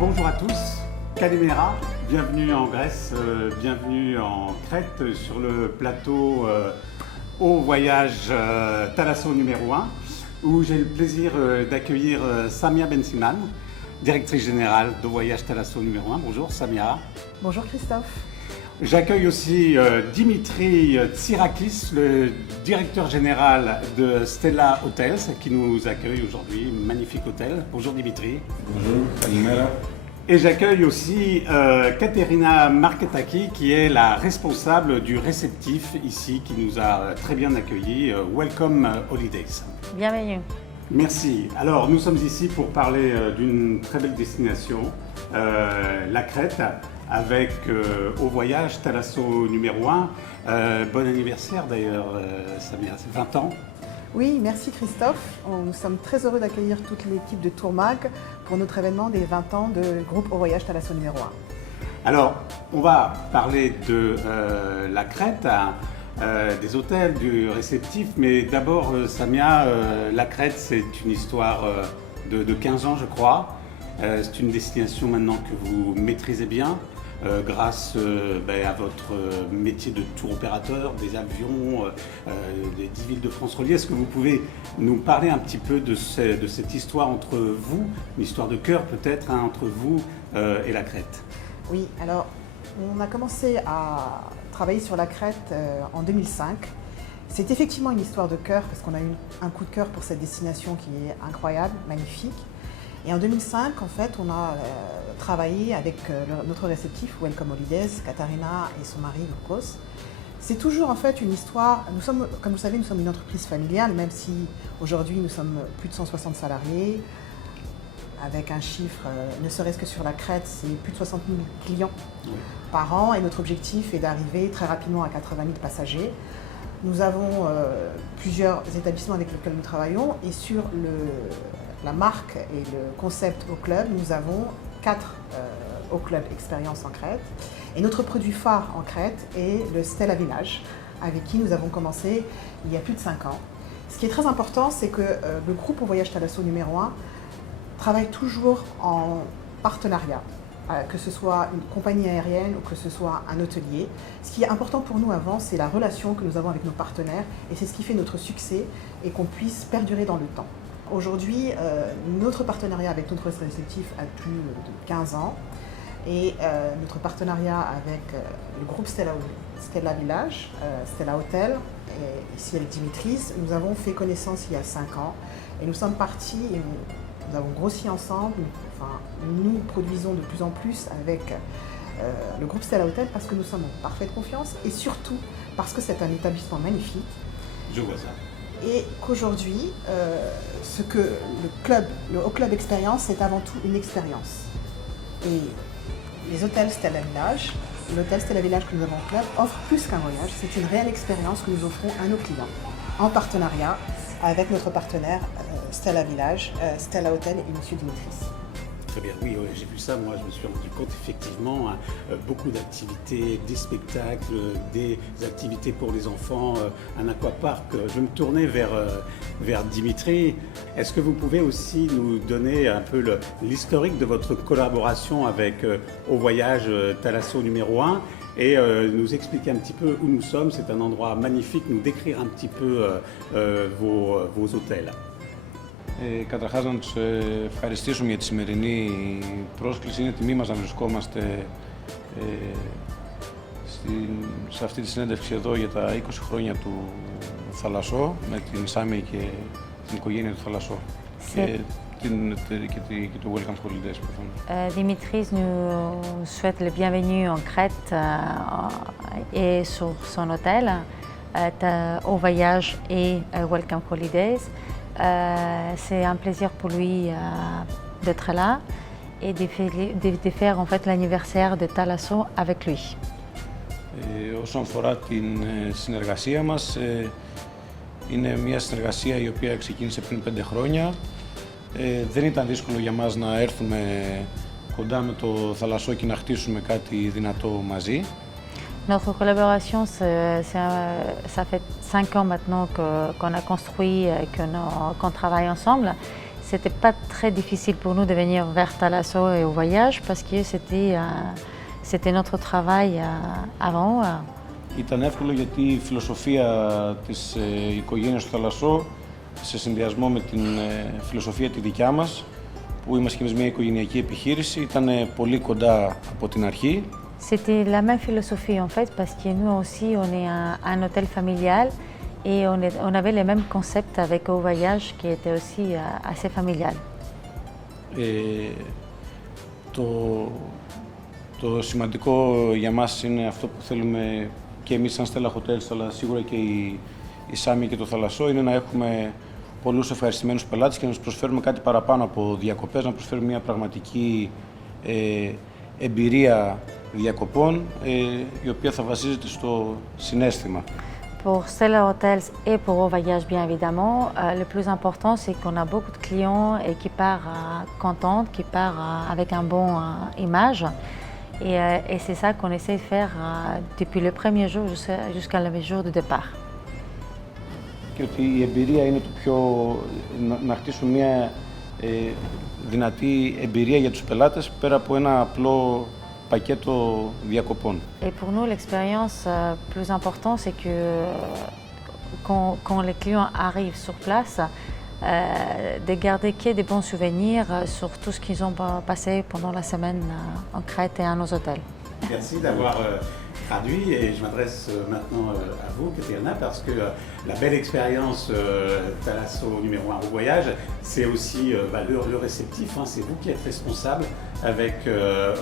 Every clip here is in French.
Bonjour à tous, Kalimera, bienvenue en Grèce, bienvenue en Crète sur le plateau au voyage Thalasso numéro 1 où j'ai le plaisir d'accueillir Samia Bensiman, directrice générale de voyage Thalasso numéro 1. Bonjour Samia. Bonjour Christophe. J'accueille aussi Dimitri Tsirakis, le directeur général de Stella Hotels, qui nous accueille aujourd'hui. Magnifique hôtel. Bonjour Dimitri. Bonjour, Kalimera. Et j'accueille aussi Katerina Marketaki, qui est la responsable du réceptif ici, qui nous a très bien accueillis. Welcome Holidays. Bienvenue. Merci. Alors, nous sommes ici pour parler d'une très belle destination, la Crète, avec au voyage Thalasso numéro 1. Bon anniversaire d'ailleurs, Samia, c'est 20 ans. Oui, merci Christophe. Nous sommes très heureux d'accueillir toute l'équipe de Tourmag pour notre événement des 20 ans de groupe au voyage Thalasso numéro 1. Alors, on va parler de la Crète, des hôtels, du réceptif, mais d'abord, Samia, la Crète, c'est une histoire de 15 ans, je crois. C'est une destination maintenant que vous maîtrisez bien. Grâce à votre métier de tour opérateur, des avions, des 10 villes de France reliées. Est-ce que vous pouvez nous parler un petit peu de cette histoire entre vous, une histoire de cœur peut-être, entre vous et la Crète? Oui, alors on a commencé à travailler sur la Crète en 2005. C'est effectivement une histoire de cœur parce qu'on a eu un coup de cœur pour cette destination qui est incroyable, magnifique. Et en 2005, en fait, on a travaillé avec notre réceptif Welcome Holidays, Katarina et son mari Lukos. C'est toujours en fait une histoire. Nous sommes, comme vous savez, nous sommes une entreprise familiale, même si aujourd'hui nous sommes plus de 160 salariés, avec un chiffre, ne serait-ce que sur la Crète, c'est plus de 60 000 clients par an. Et notre objectif est d'arriver très rapidement à 80 000 passagers. Nous avons plusieurs établissements avec lesquels nous travaillons et sur la marque et le concept au club, nous avons 4 au club expérience en Crète. Et notre produit phare en Crète est le Stella Village, avec qui nous avons commencé il y a plus de 5 ans. Ce qui est très important, c'est que le groupe au voyage Thalasso numéro 1 travaille toujours en partenariat, que ce soit une compagnie aérienne ou que ce soit un hôtelier. Ce qui est important pour nous avant, c'est la relation que nous avons avec nos partenaires et c'est ce qui fait notre succès et qu'on puisse perdurer dans le temps. Aujourd'hui, notre partenariat avec notre réceptif a plus de 15 ans et notre partenariat avec le groupe Stella Village, Stella Hotel, et ici avec Dimitri, nous avons fait connaissance il y a 5 ans et nous sommes partis et nous avons grossi ensemble. Enfin, nous produisons de plus en plus avec le groupe Stella Hotel parce que nous sommes en parfaite confiance et surtout parce que c'est un établissement magnifique. Je vois ça. Et qu'aujourd'hui, ce que le Haut Club Expérience, c'est avant tout une expérience. Et les hôtels Stella Village, l'hôtel Stella Village que nous avons au club, offre plus qu'un voyage, c'est une réelle expérience que nous offrons à nos clients, en partenariat avec notre partenaire Stella Village, Stella Hotel et M. Dimitris. Très bien, oui, j'ai vu ça, moi je me suis rendu compte effectivement, beaucoup d'activités, des spectacles, des activités pour les enfants, un aquapark. Je me tournais vers Dimitri. Est-ce que vous pouvez aussi nous donner un peu l'historique de votre collaboration avec Au Voyage Thalasso numéro 1 et nous expliquer un petit peu où nous sommes? C'est un endroit magnifique, nous décrire un petit peu vos hôtels. Καταρχάς να τους ευχαριστήσουμε για τη σημερινή πρόσκληση. Είναι τιμή μας να βρισκόμαστε σε αυτή τη συνέντευξη εδώ για τα 20 χρόνια του Θαλασσό με την Σάμι και την οικογένεια του Θαλασσό και το Welcome Holidays. Dimitris nous souhaite le bienvenu en Crète et sur son hôtel, au voyage et Welcome Holidays. C'est un plaisir pour lui d'être là et de faire en fait l'anniversaire de Thalasso avec lui. Όσον αφορά την συνεργασία μας, είναι μια συνεργασία η οποία ξεκίνησε πριν 5 χρόνια. Δεν ήταν δύσκολο για μας να έρθουμε κοντά με το Θαλασσό και να χτίσουμε κάτι δυνατό μαζί. Notre collaboration, ça fait 5 ans maintenant qu'on a construit et qu'on travaille ensemble. c'était pas très difficile pour nous de venir vers Thalasso et au voyage parce que c'était notre travail avant. Ήταν εύκολο γιατί η φιλοσοφία της οικογένειας του Θαλασσό σε συνδυασμό με την φιλοσοφία τη δικιά μας, που είμαστε και εμείς μια οικογενειακή επιχείρηση, ήταν πολύ κοντά από την αρχή. C'était la même philosophie en fait parce que nous aussi on est un hôtel familial et on avait les mêmes concepts avec Au Voyage qui était aussi assez familial. Το σημαντικό για μας είναι αυτό που θέλουμε και εμείς σαν Stella Hotels, αλλά σίγουρα και η Σάμι και το Θαλασσό, είναι να έχουμε πολλούς ευχαριστημένους πελάτες και να τους προσφέρουμε κάτι παραπάνω από διακοπές, να προσφέρουμε μια πραγματική εμπειρία διακοπών, η οποία θα βασίζεται στο συναίσθημα. Pour Stella Hotels et pour Au Voyage bien évidemment, le plus important c'est qu'on a beaucoup de clients et qui partent contents, qui partent avec un bon image. Et c'est ça qu'on essaie de faire depuis le premier jour jusqu'à le jour du départ. Και ότι η εμπειρία είναι το πιο... να χτίσουν μια δυνατή εμπειρία για τους πελάτες πέρα από ένα απλό πακέτο διακοπών. Et pour nous, l'expérience plus importante, c'est que quand les clients arrivent sur place, de garder que des bons souvenirs sur tout ce qu'ils ont passé pendant la semaine en Crète et à nos hôtels. Merci d'avoir traduit et je m'adresse maintenant à vous, Katerina, parce que la belle expérience Thalasso numéro 1 au voyage, c'est aussi le réceptif, hein, c'est vous qui êtes responsable avec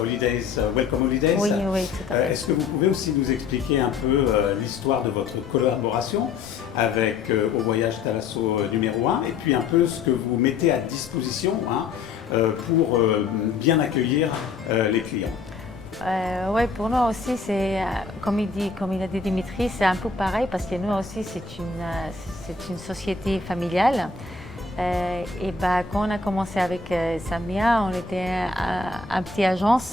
Holidays, Welcome Holidays. Oui, oui, tout à fait. Est-ce que vous pouvez aussi nous expliquer un peu l'histoire de votre collaboration avec Au Voyage Thalasso numéro 1 et puis un peu ce que vous mettez à disposition pour bien accueillir les clients? Oui, pour nous aussi, c'est comme il a dit Dimitri, c'est un peu pareil parce que nous aussi, c'est une société familiale. Et quand on a commencé avec Samia, on était un petit agence,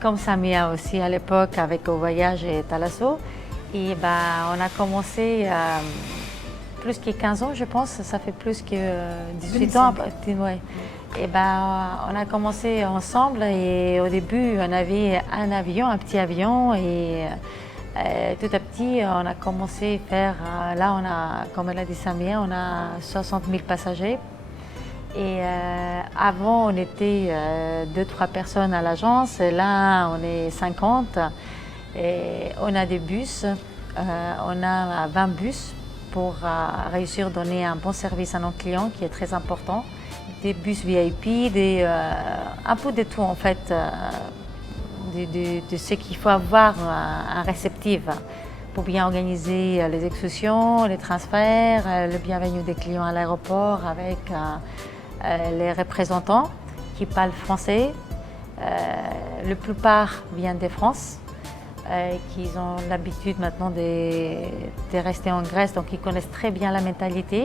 comme Samia aussi à l'époque avec Au Voyage et Thalasso. Et on a commencé plus que 15 ans, je pense, ça fait plus que 18 ans. Ouais. Et on a commencé ensemble et au début on avait un avion, un petit avion et tout à petit on a commencé à faire, là on a, comme elle a dit Samia, on a 60 000 passagers et avant on était 2-3 personnes à l'agence et là on est 50 et on a des bus, on a 20 bus pour réussir à donner un bon service à nos clients qui est très important. Des bus VIP, un peu de tout en fait, de ce qu'il faut avoir un réceptif pour bien organiser les excursions, les transferts, le bienvenue des clients à l'aéroport avec les représentants qui parlent français. La plupart viennent de France, qui ont l'habitude maintenant de rester en Grèce, donc ils connaissent très bien la mentalité.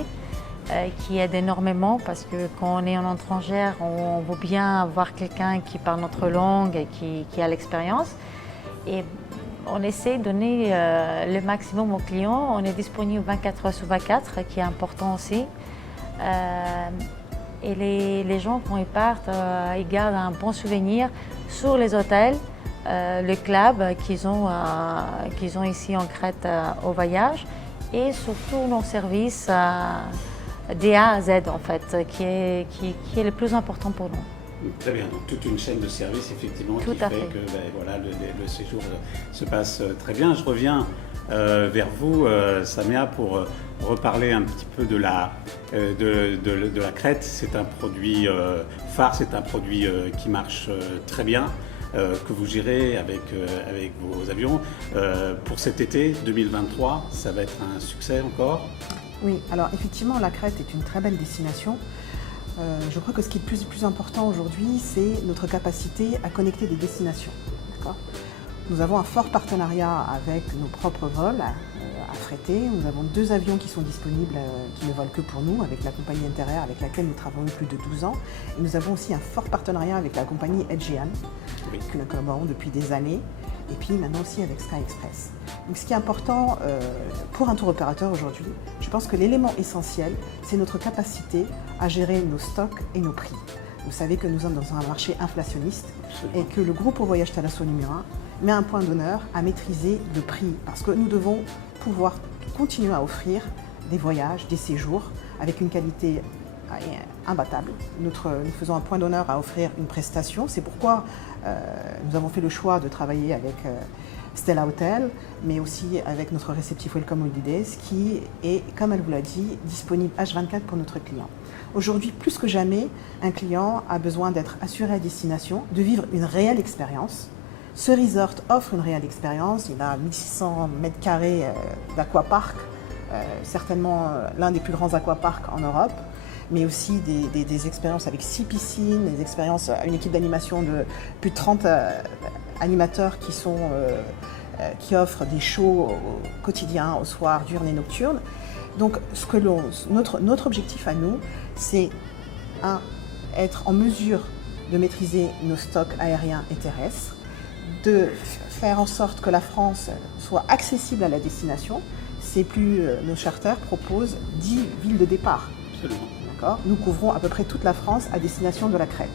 Qui aide énormément parce que quand on est en étrangère, on veut bien avoir quelqu'un qui parle notre langue et qui a l'expérience. Et on essaie de donner le maximum aux clients. On est disponible 24 heures sur 24, qui est important aussi. Et les gens, quand ils partent, ils gardent un bon souvenir sur les hôtels, le club qu'ils ont ici en Crète au voyage et surtout nos services de A à Z en fait, qui est le plus important pour nous. Très bien, donc toute une chaîne de services effectivement Tout qui à fait fait. que voilà, le séjour se passe très bien. Je reviens vers vous, Samia, pour reparler un petit peu de la Crète. C'est un produit phare, c'est un produit qui marche très bien, que vous gérez avec vos avions. Pour cet été 2023, ça va être un succès encore? Oui, alors effectivement, la Crète est une très belle destination. Je crois que ce qui est le plus important aujourd'hui, c'est notre capacité à connecter des destinations. D'accord ? Nous avons un fort partenariat avec nos propres vols affrétés. Nous avons 2 avions qui sont disponibles, qui ne volent que pour nous, avec la compagnie Interair avec laquelle nous travaillons plus de 12 ans. Et nous avons aussi un fort partenariat avec la compagnie Aegean, Oui. que nous collaborons depuis des années. et puis maintenant aussi avec Sky Express. Donc ce qui est important pour un tour opérateur aujourd'hui, je pense que l'élément essentiel, c'est notre capacité à gérer nos stocks et nos prix. Vous savez que nous sommes dans un marché inflationniste et que le groupe Au Voyage Thalasso numéro 1 met un point d'honneur à maîtriser le prix parce que nous devons pouvoir continuer à offrir des voyages, des séjours avec une qualité imbattable. Nous faisons un point d'honneur à offrir une prestation. C'est pourquoi nous avons fait le choix de travailler avec Stella Hotel, mais aussi avec notre réceptif Welcome Holidays, qui est, comme elle vous l'a dit, disponible H24 pour notre client. Aujourd'hui, plus que jamais, un client a besoin d'être assuré à destination, de vivre une réelle expérience. Ce resort offre une réelle expérience. Il a 1600 mètres carrés d'aquapark, certainement l'un des plus grands aquaparks en Europe, mais aussi des expériences avec 6 piscines, des expériences, une équipe d'animation de plus de 30 animateurs qui offrent des shows au quotidien, au soir, diurne et nocturne. Donc notre objectif à nous, c'est être en mesure de maîtriser nos stocks aériens et terrestres, de faire en sorte que la France soit accessible à la destination. Nos charters proposent 10 villes de départ. Absolument. Nous couvrons à peu près toute la France à destination de la Crète.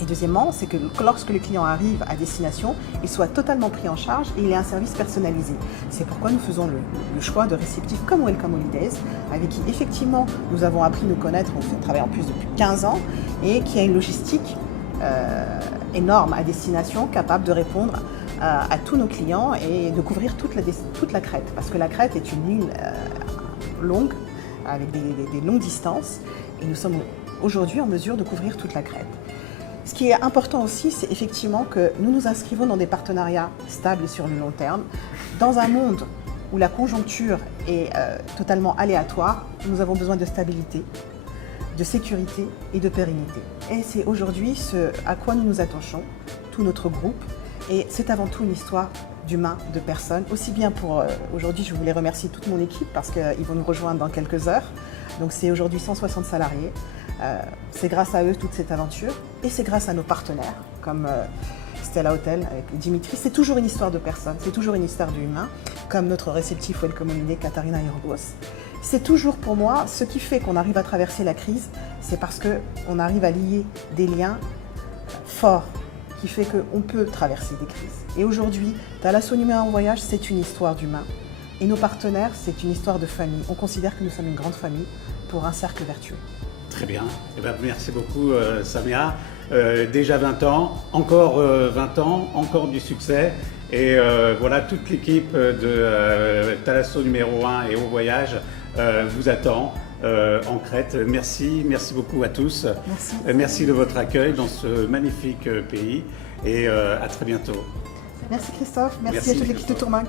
Et deuxièmement, c'est que lorsque le client arrive à destination, il soit totalement pris en charge et il ait un service personnalisé. C'est pourquoi nous faisons le choix de réceptifs comme Welcome Holidays, avec qui effectivement nous avons appris à nous connaître, on travaille en plus depuis 15 ans, et qui a une logistique énorme à destination, capable de répondre à tous nos clients et de couvrir toute la Crète. Parce que la Crète est une ligne longue, avec des longues distances, et nous sommes aujourd'hui en mesure de couvrir toute la Crète. Ce qui est important aussi, c'est effectivement que nous nous inscrivons dans des partenariats stables et sur le long terme. Dans un monde où la conjoncture est totalement aléatoire, nous avons besoin de stabilité, de sécurité et de pérennité. Et c'est aujourd'hui ce à quoi nous nous attachons, tout notre groupe, et c'est avant tout une histoire d'humains, de personnes. Aussi bien pour aujourd'hui, je voulais remercier toute mon équipe parce qu'ils vont nous rejoindre dans quelques heures. Donc c'est aujourd'hui 160 salariés. C'est grâce à eux toute cette aventure et c'est grâce à nos partenaires comme Stella Hotel avec Dimitri. C'est toujours une histoire de personnes, c'est toujours une histoire d'humains, comme notre réceptif Welcome Holiday Katharina Yorgos. C'est toujours pour moi ce qui fait qu'on arrive à traverser la crise, c'est parce qu'on arrive à lier des liens forts qui fait qu'on peut traverser des crises. Et aujourd'hui, Thalasso numéro 1 en voyage, c'est une histoire d'humains. Et nos partenaires, c'est une histoire de famille. On considère que nous sommes une grande famille pour un cercle vertueux. Très bien. Eh bien, merci beaucoup, Samia. Déjà 20 ans, encore 20 ans, encore du succès. Et voilà, toute l'équipe de Thalasso numéro 1 et Au Voyage vous attend en Crète. Merci beaucoup à tous. Merci. Merci de votre accueil dans ce magnifique pays et à très bientôt. Merci Christophe, merci à toute l'équipe de Christophe. Tourmac.